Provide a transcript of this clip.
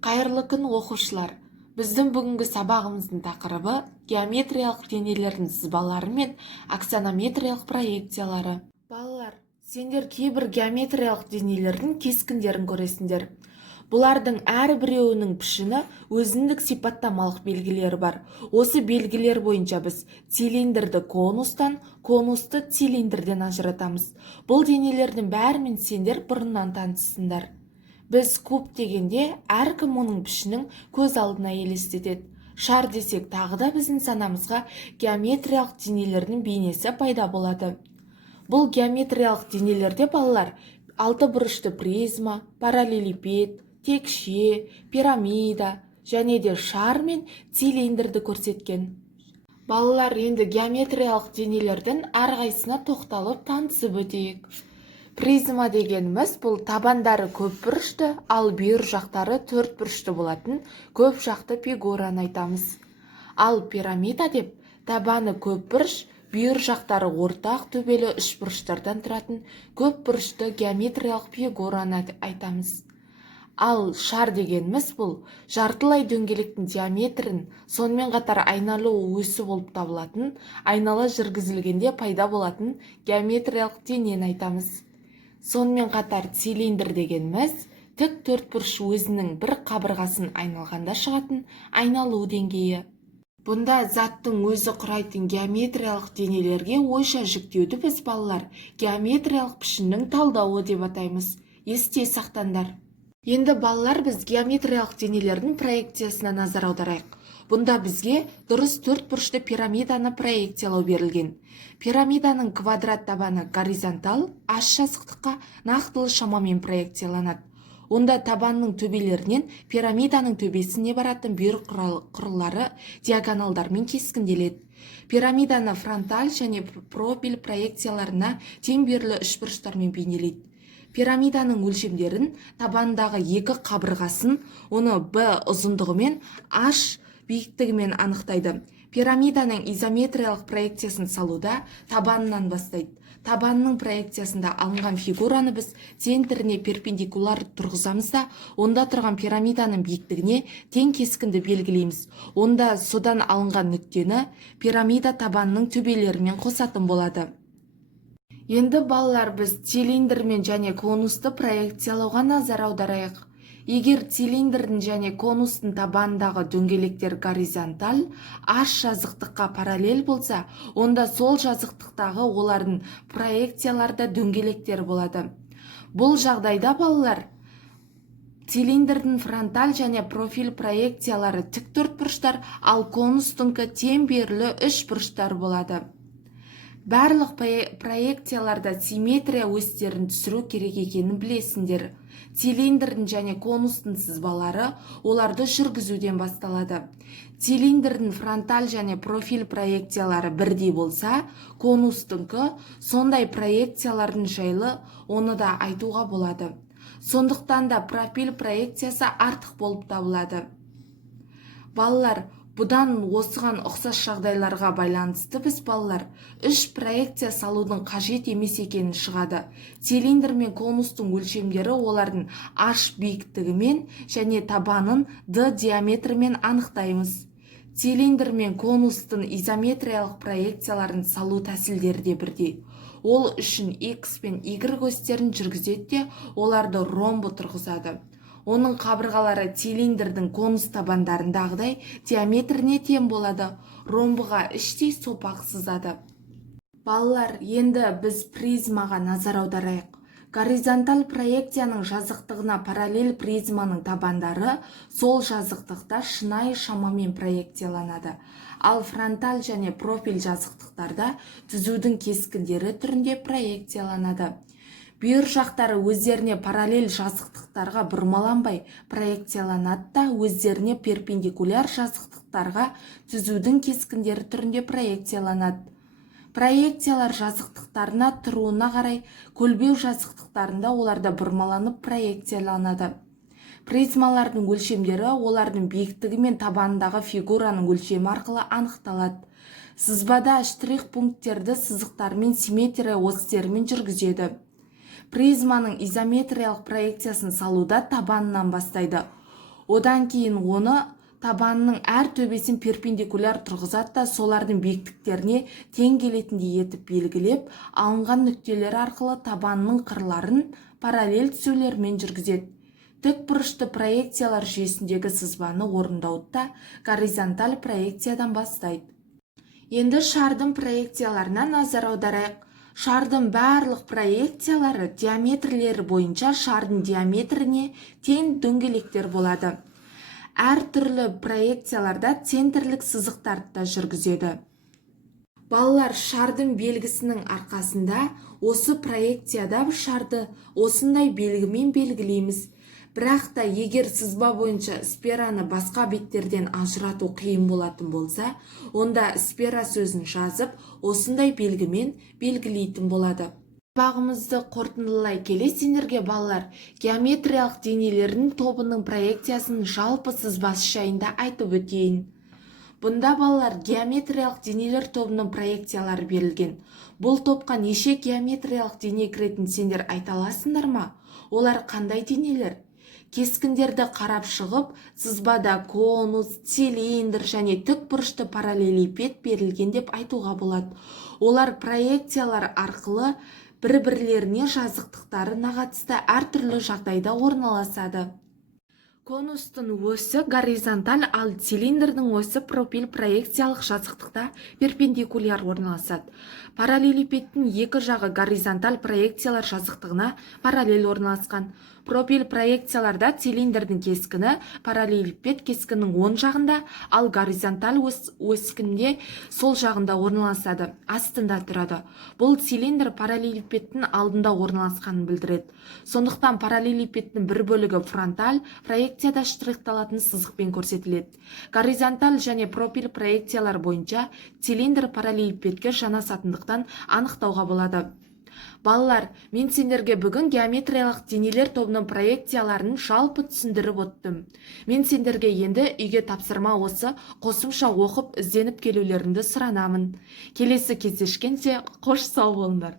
Қайырлы күн оқушылар. Біздің бүгінгі сабағымыздың тақырыбы геометриялық денелердің сызбалары мен аксонометриялық проекциялары. Балалар, сендер кейбір геометриялық денелердің кескіндерін көресіңдер. Бұлардың әрбіреуінің пішіні өзіндік сипаттамалық белгілері бар. Осы белгілер бойынша біз цилиндрді конустан, конусты цилиндрден ажыратамыз. Бұл денелердің бәрімен сендер бұрыннан таныссыңдар. Біз куб дегенде әркім оның пішінің көз алдына елестетеді. Шар десек тағы да біздің санамызға геометриялық денелердің бейнесі пайда болады. Бұл геометриялық денелерде балалар алты бұрышты призма, параллелепипед, текше, пирамида және де шар мен цилиндрді көрсеткен. Балалар, енді геометриялық денелердің әрқайсысына тоқталып танысып өтейік. Призма дегеніміз бұл табандары көп бұрышты, ал бүйір жақтары төрт бұрышты болатын көп жақты фигураны айтамыз. Ал пирамида деп табаны көп бұрыш, бүйір жақтары ортақ төбелі үш бұрыштардан тұратын көп бұрышты геометриялық фигураны айтамыз. Ал шар дегеніміз бұл жартылай дөңгелектің диаметрін, сонымен қатар айналу осі болып табылатын, айнала жүргізілгенде пайда болатын геометриялық денені айтамыз. Сонымен қатар цилиндр дегеніміз тік төртбұрыш өзінің бір қабырғасын айналғанда шығатын айналу деңгейі. Бұнда заттың өзі құрайтын геометриялық денелерге ойша жүктеуді біз балалар геометриялық пішіннің талдауы деп атаймыз. Есте сақтандар. Енді балалар, біз геометриялық денелердің проекциясына назар аударайық. Бұнда бізге дұрыс төрт бұрышты пирамиданы проекциялау берілген. Пирамиданың квадрат табаны горизонтал, аш жазықтыққа нақтылы шамамен проекцияланады. Онда табанның төбелерінен пирамиданың төбесіне баратын бүйір құрылары диагоналдармен кескінделеді. Пирамиданы фронталь және профиль проекцияларына тең бүйірлі үшбұрыштармен бейнелейді. Пирамиданың өлшемдерін табандағы екі қабырғасын, оны Б ұзындығы мен H биіктігімен анықтайды. Пирамиданың изометриялық проекциясын салуда табанынан бастайды. Табанның проекциясында алынған фигураны біз центріне перпендикуляр тұрғызамыз да, онда тұрған пирамиданың биіктігіне тең кескінді белгілейміз. Онда содан алынған нүктені пирамида табанның төбелерімен қосатын болады. Енді балалар, біз цилиндрмен және конусты проекциялауға назар аударайық. Егер цилиндрдің және конустың табандағы дөңгелектер горизонталь, аш жазықтыққа параллель болса, онда сол жазықтықтағы олардың проекцияларда дөңгелектер болады. Бұл жағдайда балалар, цилиндрдің фронталь және профиль проекциялары тік төртбұрыштар, ал конустыңқы тең бүйірлі үш бұрыштар болады. Барлық проекцияларда симметрия осьтерін түсіру керек екенін білесіңдер. Цилиндрдің және конустың сызбалары оларды жүргізуден басталады. Цилиндрдің фронталь және профиль проекциялары бірдей болса, конустыңқы сондай проекциялардың жайлы оны да айтуға болады. Сондықтан да профиль проекциясы артық болып табылады. Балалар, бұдан осыған ұқсас жағдайларға байланысты біз балалар үш проекция салудың қажет емес екенін шығады. Цилиндр мен конустың өлшемдері олардың H биіктігімен және табанын D диаметрімен анықтаймыз. Цилиндр мен конустың изометриялық проекцияларын салу тәсілдері де бірдей. Ол үшін X пен Y осьтерін жүргізеді де оларды ромбы тұрғызады. Оның қабырғалары цилиндрдің конус табандарындағыдай диаметріне тең болады. Ромбыға іштей сопақ сызады. Балалар, енді біз призмаға назар аударайық. Горизонталь проекцияның жазықтығына параллель призманың табандары сол жазықтықта шынайы шамамен проекцияланады. Ал фронталь және профиль жазықтықтарда түзудің кескіндері түрінде проекцияланады. Бүйір жақтары өздеріне параллель жазықтықтарға бұрмаланбай проекцияланады да өздеріне перпендикуляр жазықтықтарға түзудің кескіндері түрінде проекцияланады. Проекциялар жазықтықтарына тұруына қарай көлбеу жазықтықтарында оларда бұрмаланып проекцияланады. Призмалардың өлшемдері олардың биіктігі мен табанындағы фигураның өлшемі арқылы анықталады. Сызбада штрих пункттерді сызықтармен симметрия осьтерімен жүргізеді. Призманың изометриялық проекциясын салуда табанынан бастайды. Одан кейін оны табанының әр төбесін перпендикуляр тұрғызады да солардың биіктіктеріне тең келетіндей етіп белгілеп, алынған нүктелер арқылы табанның қырларын параллель түзулермен жүргізеді. Тік бұрышты проекциялар жүйесіндегі сызбаны орындауды да горизонталь проекциядан бастайды. Енді шардың проекцияларына назар аударайық. Шардың барлық проекциялары диаметрлері бойынша шардың диаметріне тең дөңгелектер болады. Әр түрлі проекцияларда центрлік сызықтарды да жүргізеді. Балалар, шардың белгісінің арқасында осы проекцияда шарды осындай белгімен белгілейміз. Бірақ та егер сызба бойынша сфераны басқа беттерден ажырату қиын болатын болса, онда сфера сөзін жазып, осындай белгімен белгілейтін болады. Сабағымызды қорытындылай келе сендерге балалар геометриялық денелердің тобының проекциясының жалпы сызбасы жайында айтып өтейін. Бұнда балалар геометриялық денелер тобының проекциялары берілген. Бұл топқа неше геометриялық дене кіретінін сендер айта аласыңдар ма? Олар қандай денелер? Кескіндерді қарап шығып, сызбада конус, цилиндр және тік бұрышты параллелепипед берілген деп айтуға болады. Олар проекциялар арқылы бір-бірлеріне жазықтықтарына қатысты әртүрлі жағдайда орналасады. Конустың осі горизонталь, ал цилиндрдің осі пропиль проекциялық жазықтықта перпендикуляр орналасады. Параллелепипедтің екі жағы горизонталь проекциялар жазықтығына параллель орналасқан. Пропиль проекцияларда цилиндрдің кескіні параллелепипед кескінің оң жағында, ал горизонталь өскінде сол жағында орналасады, астында тұрады. Бұл цилиндр параллелепипедтің алдында орналасқанын білдіреді. Сондықтан параллелепипедтің бір бөлігі фронталь проекцияда штрихталатын сызықпен көрсетіледі. Горизонталь және пропиль проекциялар бойынша цилиндр параллелепипедке жанасатындықтан анықтауға болады. Балалар, мен сендерге бүгін геометриялық денелер тобының проекцияларын жалпы түсіндіріп өттім. Мен сендерге енді үйге тапсырма осы қосымша оқып ізденіп келулеріңді сұранамын. Келесі кездескенше қош сау болыңдар.